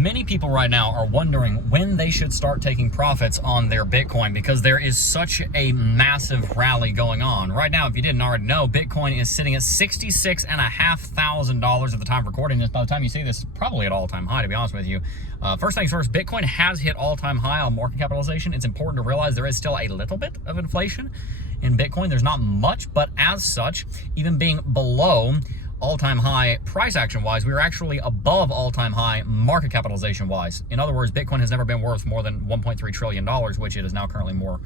Many people right now are wondering when they should start taking profits on their Bitcoin because there is such a massive rally going on. Right now, if you didn't already know, Bitcoin is sitting at $66,500 at the time of recording this. By the time you see this, probably at all-time high, to be honest with you. First things first, Bitcoin has hit all-time high on market capitalization. It's important to realize there is still a little bit of inflation in Bitcoin. There's not much, but as such, even being below all-time high price action wise, we were actually above all-time high market capitalization wise. In other words, Bitcoin has never been worth more than $1.3 trillion, which it is now currently more.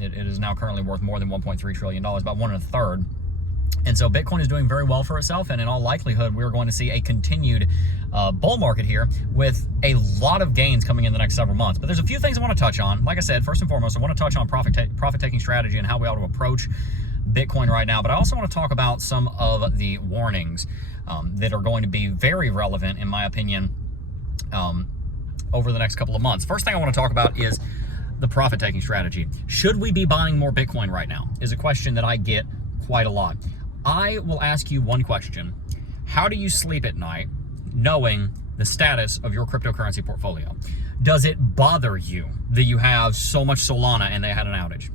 It is now currently worth more than $1.3 trillion, about 1 1/3. And so Bitcoin is doing very well for itself, and in all likelihood, we're going to see a continued bull market here with a lot of gains coming in the next several months. But there's a few things I want to touch on. Like I said, first and foremost, I want to touch on profit-taking strategy and how we ought to approach Bitcoin right now, but I also want to talk about some of the warnings that are going to be very relevant, in my opinion, over the next couple of months. First thing I want to talk about is the profit-taking strategy. Should we be buying more Bitcoin right now? Is a question that I get quite a lot. I will ask you one question. How do you sleep at night knowing the status of your cryptocurrency portfolio? Does it bother you that you have so much Solana and they had an outage?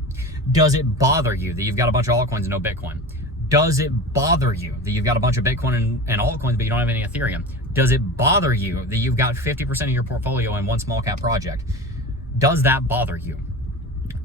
Does it bother you that you've got a bunch of altcoins and no Bitcoin? Does it bother you that you've got a bunch of Bitcoin and altcoins, but you don't have any Ethereum? Does it bother you that you've got 50% of your portfolio in one small cap project? Does that bother you?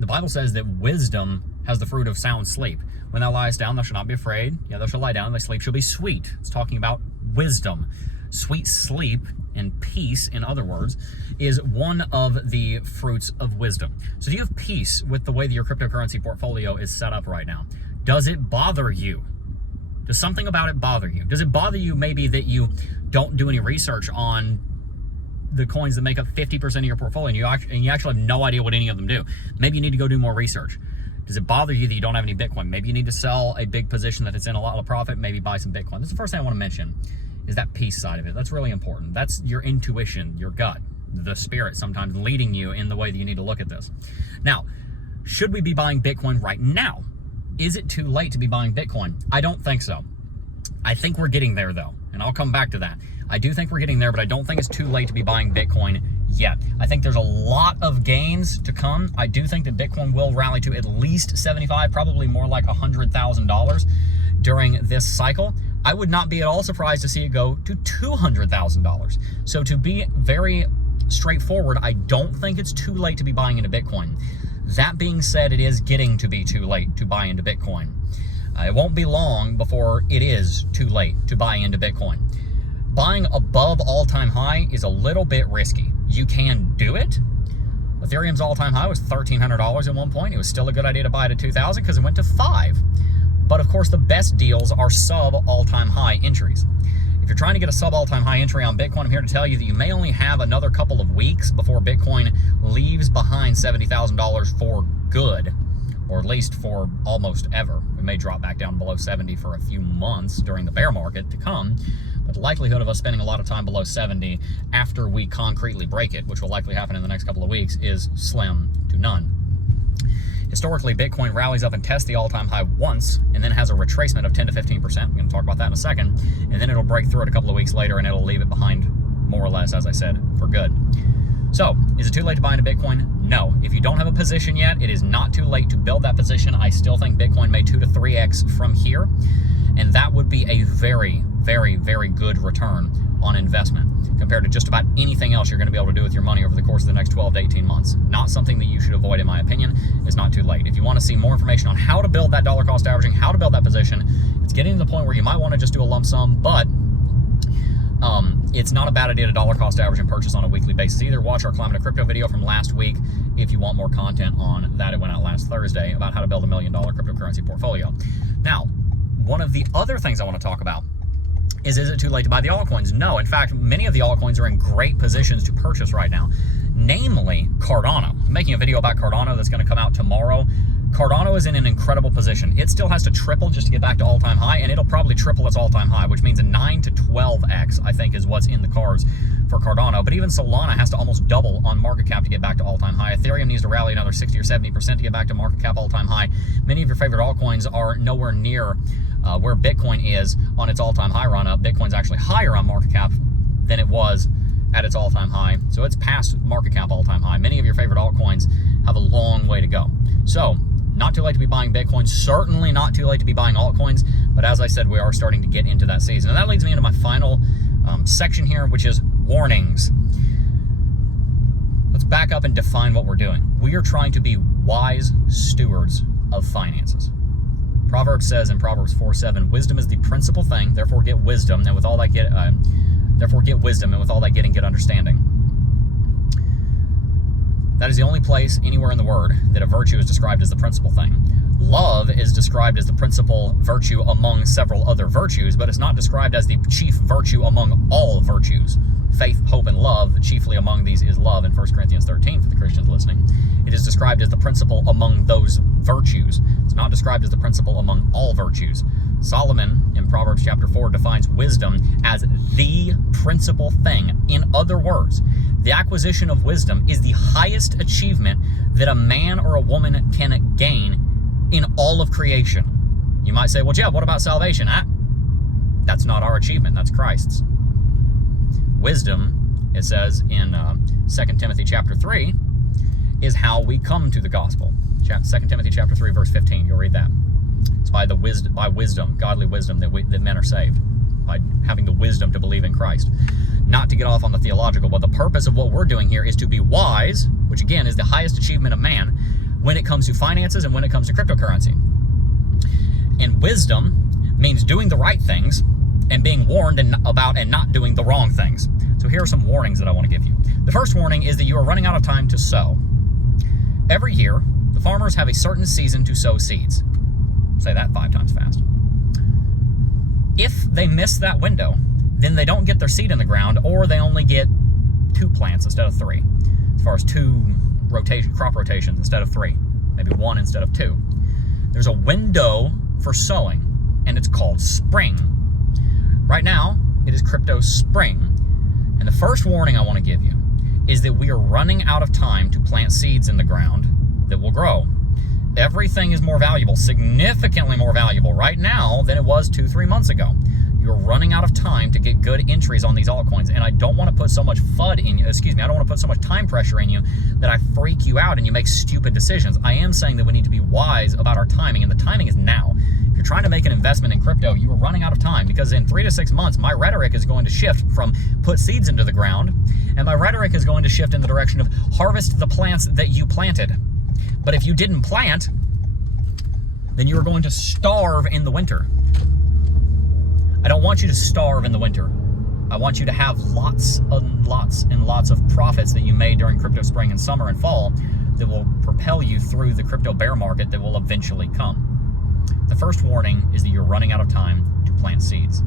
The Bible says that wisdom has the fruit of sound sleep. When thou liest down, thou shalt not be afraid. Yeah, thou shalt lie down, and thy sleep shall be sweet. It's talking about wisdom. Sweet sleep and peace, in other words, is one of the fruits of wisdom. So do you have peace with the way that your cryptocurrency portfolio is set up right now? Does it bother you? Does something about it bother you? Does it bother you maybe that you don't do any research on the coins that make up 50% of your portfolio and you actually have no idea what any of them do? Maybe you need to go do more research. Does it bother you that you don't have any Bitcoin? Maybe you need to sell a big position that it's in a lot of profit, maybe buy some Bitcoin. That's the first thing I want to mention, is that peace side of it. That's really important. That's your intuition, your gut, the spirit sometimes leading you in the way that you need to look at this. Now, should we be buying Bitcoin right now? Is it too late to be buying Bitcoin? I don't think so. I think we're getting there though, and I'll come back to that. I do think we're getting there, but I don't think it's too late to be buying Bitcoin yet. I think there's a lot of gains to come. I do think that Bitcoin will rally to at least 75, probably more like $100,000 during this cycle. I would not be at all surprised to see it go to $200,000. So to be very straightforward, I don't think it's too late to be buying into Bitcoin. That being said, it is getting to be too late to buy into Bitcoin. It won't be long before it is too late to buy into Bitcoin. Buying above all-time high is a little bit risky. You can do it. Ethereum's all-time high was $1,300 at one point. It was still a good idea to buy it at $2,000 because it went to $5,000. But of course, the best deals are sub all-time high entries. If you're trying to get a sub all-time high entry on Bitcoin, I'm here to tell you that you may only have another couple of weeks before Bitcoin leaves behind $70,000 for good, or at least for almost ever. We may drop back down below 70 for a few months during the bear market to come, but the likelihood of us spending a lot of time below 70 after we concretely break it, which will likely happen in the next couple of weeks, is slim to none. Historically, Bitcoin rallies up and tests the all-time high once and then has a retracement of 10 to 15%. We're going to talk about that in a second. And then it'll break through it a couple of weeks later and it'll leave it behind more or less, as I said, for good. So, is it too late to buy into Bitcoin? No. If you don't have a position yet, it is not too late to build that position. I still think Bitcoin may 2 to 3x from here. And that would be a very, very, very good return on investment compared to just about anything else you're going to be able to do with your money over the course of the next 12 to 18 months. Not something that you should avoid, in my opinion. It's not too late. If you want to see more information on how to build that dollar cost averaging, how to build that position, it's getting to the point where you might want to just do a lump sum, but it's not a bad idea to dollar cost average and purchase on a weekly basis either. Watch our Climate of Crypto video from last week if you want more content on that. It went out last Thursday about how to build $1 million cryptocurrency portfolio. Now, one of the other things I want to talk about is it too late to buy the altcoins? No. In fact, many of the altcoins are in great positions to purchase right now, namely Cardano. I'm making a video about Cardano that's going to come out tomorrow. Cardano is in an incredible position. It still has to triple just to get back to all-time high, and it'll probably triple its all-time high, which means a 9 to 12x, I think, is what's in the cards for Cardano. But even Solana has to almost double on market cap to get back to all-time high. Ethereum needs to rally another 60 or 70% to get back to market cap all-time high. Many of your favorite altcoins are nowhere near where Bitcoin is on its all-time high run-up. Bitcoin's actually higher on market cap than it was at its all-time high. So it's past market cap all-time high. Many of your favorite altcoins have a long way to go. So not too late to be buying Bitcoin, certainly not too late to be buying altcoins, but as I said, we are starting to get into that season. And that leads me into my final section here, which is warnings. Let's back up and define what we're doing. We are trying to be wise stewards of finances. Proverbs says in Proverbs 4:7, wisdom is the principal thing, therefore get wisdom, and with all that get wisdom, and with all that getting, get understanding. That is the only place anywhere in the Word that a virtue is described as the principal thing. Love is described as the principal virtue among several other virtues, but it's not described as the chief virtue among all virtues. Faith, hope, and love, chiefly among these is love in 1 Corinthians 13 for the Christians listening. It is described as the principal among those virtues. It's not described as the principal among all virtues. Solomon in Proverbs chapter 4 defines wisdom as the principal thing. In other words, the acquisition of wisdom is the highest achievement that a man or a woman can gain in all of creation. You might say, well, Jeff, what about salvation? That's not our achievement, that's Christ's. Wisdom, it says in 2 Timothy chapter 3, is how we come to the gospel. 2 Timothy chapter 3, verse 15, you'll read that. It's by wisdom, godly wisdom, that men are saved, by having the wisdom to believe in Christ. Not to get off on the theological, but the purpose of what we're doing here is to be wise, which again is the highest achievement of man, when it comes to finances and when it comes to cryptocurrency. And wisdom means doing the right things and being warned about and not doing the wrong things. So here are some warnings that I want to give you. The first warning is that you are running out of time to sow. Every year, the farmers have a certain season to sow seeds. Say that 5 times fast. If they miss that window, then they don't get their seed in the ground, or they only get 2 plants instead of 3. As far as 2 crop rotations instead of 3, maybe 1 instead of 2. There's a window for sowing, and it's called spring. Right now, it is crypto spring. And the first warning I want to give you is that we are running out of time to plant seeds in the ground that will grow. Everything is more valuable, significantly more valuable right now than it was 2-3 months ago. You're running out of time to get good entries on these altcoins, and I don't want to put so much I don't want to put so much time pressure in you that I freak you out and you make stupid decisions. I am saying that we need to be wise about our timing, and the timing is now. If you're trying to make an investment in crypto, you are running out of time, because in 3 to 6 months, my rhetoric is going to shift from put seeds into the ground, and my rhetoric is going to shift in the direction of harvest the plants that you planted. But if you didn't plant, then you are going to starve in the winter. I don't want you to starve in the winter. I want you to have lots and lots and lots of profits that you made during crypto spring and summer and fall that will propel you through the crypto bear market that will eventually come. The first warning is that you're running out of time to plant seeds.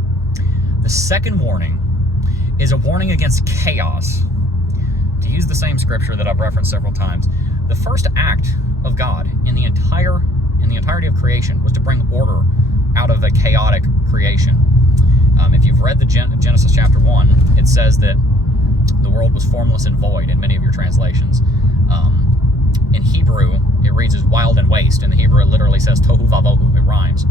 The second warning is a warning against chaos. To use the same scripture that I've referenced several times, the first act of God in the entirety of creation was to bring order out of a chaotic creation. If you've read the Genesis chapter 1, it says that the world was formless and void in many of your translations. In Hebrew, it reads as wild and waste. In the Hebrew, it literally says tohu vavohu. It rhymes.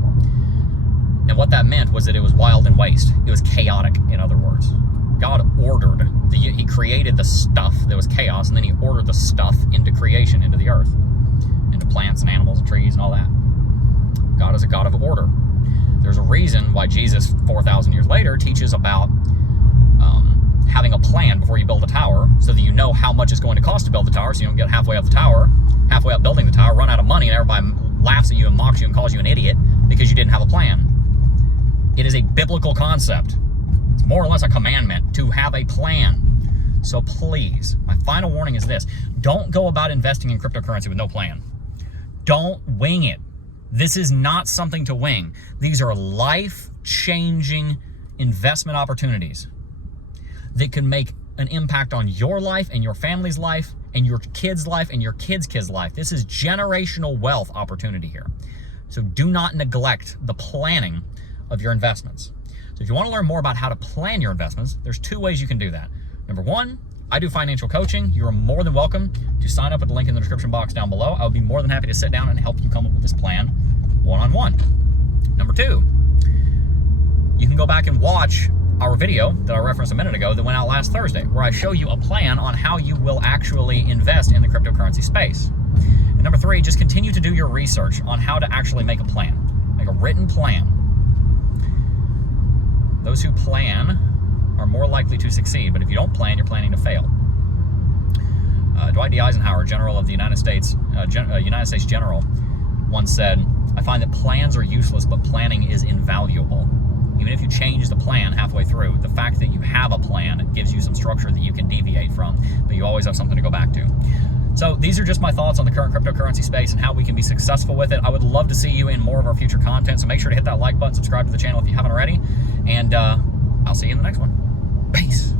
And what that meant was that it was wild and waste. It was chaotic, in other words. God ordered, he created the stuff that was chaos, and then he ordered the stuff into creation, into the earth, into plants and animals and trees and all that. God is a God of order. There's a reason why Jesus, 4,000 years later, teaches about having a plan before you build a tower, so that you know how much it's going to cost to build the tower, so you don't get halfway up the tower, halfway up building the tower, run out of money, and everybody laughs at you and mocks you and calls you an idiot because you didn't have a plan. It is a biblical concept. It's more or less a commandment to have a plan. So please, my final warning is this: don't go about investing in cryptocurrency with no plan. Don't wing it. This is not something to wing. These are life-changing investment opportunities that can make an impact on your life and your family's life and your kid's life and your kid's kid's life. This is generational wealth opportunity here. So do not neglect the planning of your investments. So if you want to learn more about how to plan your investments, there's 2 ways you can do that. Number 1, I do financial coaching. You are more than welcome to sign up at the link in the description box down below. I would be more than happy to sit down and help you come up with this plan one-on-one. Number 2, you can go back and watch our video that I referenced a minute ago that went out last Thursday, where I show you a plan on how you will actually invest in the cryptocurrency space. And number 3, just continue to do your research on how to actually make a plan, make a written plan. Those who plan are more likely to succeed, but if you don't plan, you're planning to fail. Dwight D. Eisenhower, General of the United States General, once said, "I find that plans are useless, but planning is invaluable." Even if you change the plan halfway through, the fact that you have a plan gives you some structure that you can deviate from, but you always have something to go back to. So these are just my thoughts on the current cryptocurrency space and how we can be successful with it. I would love to see you in more of our future content, so make sure to hit that like button, subscribe to the channel if you haven't already, and I'll see you in the next one. Peace.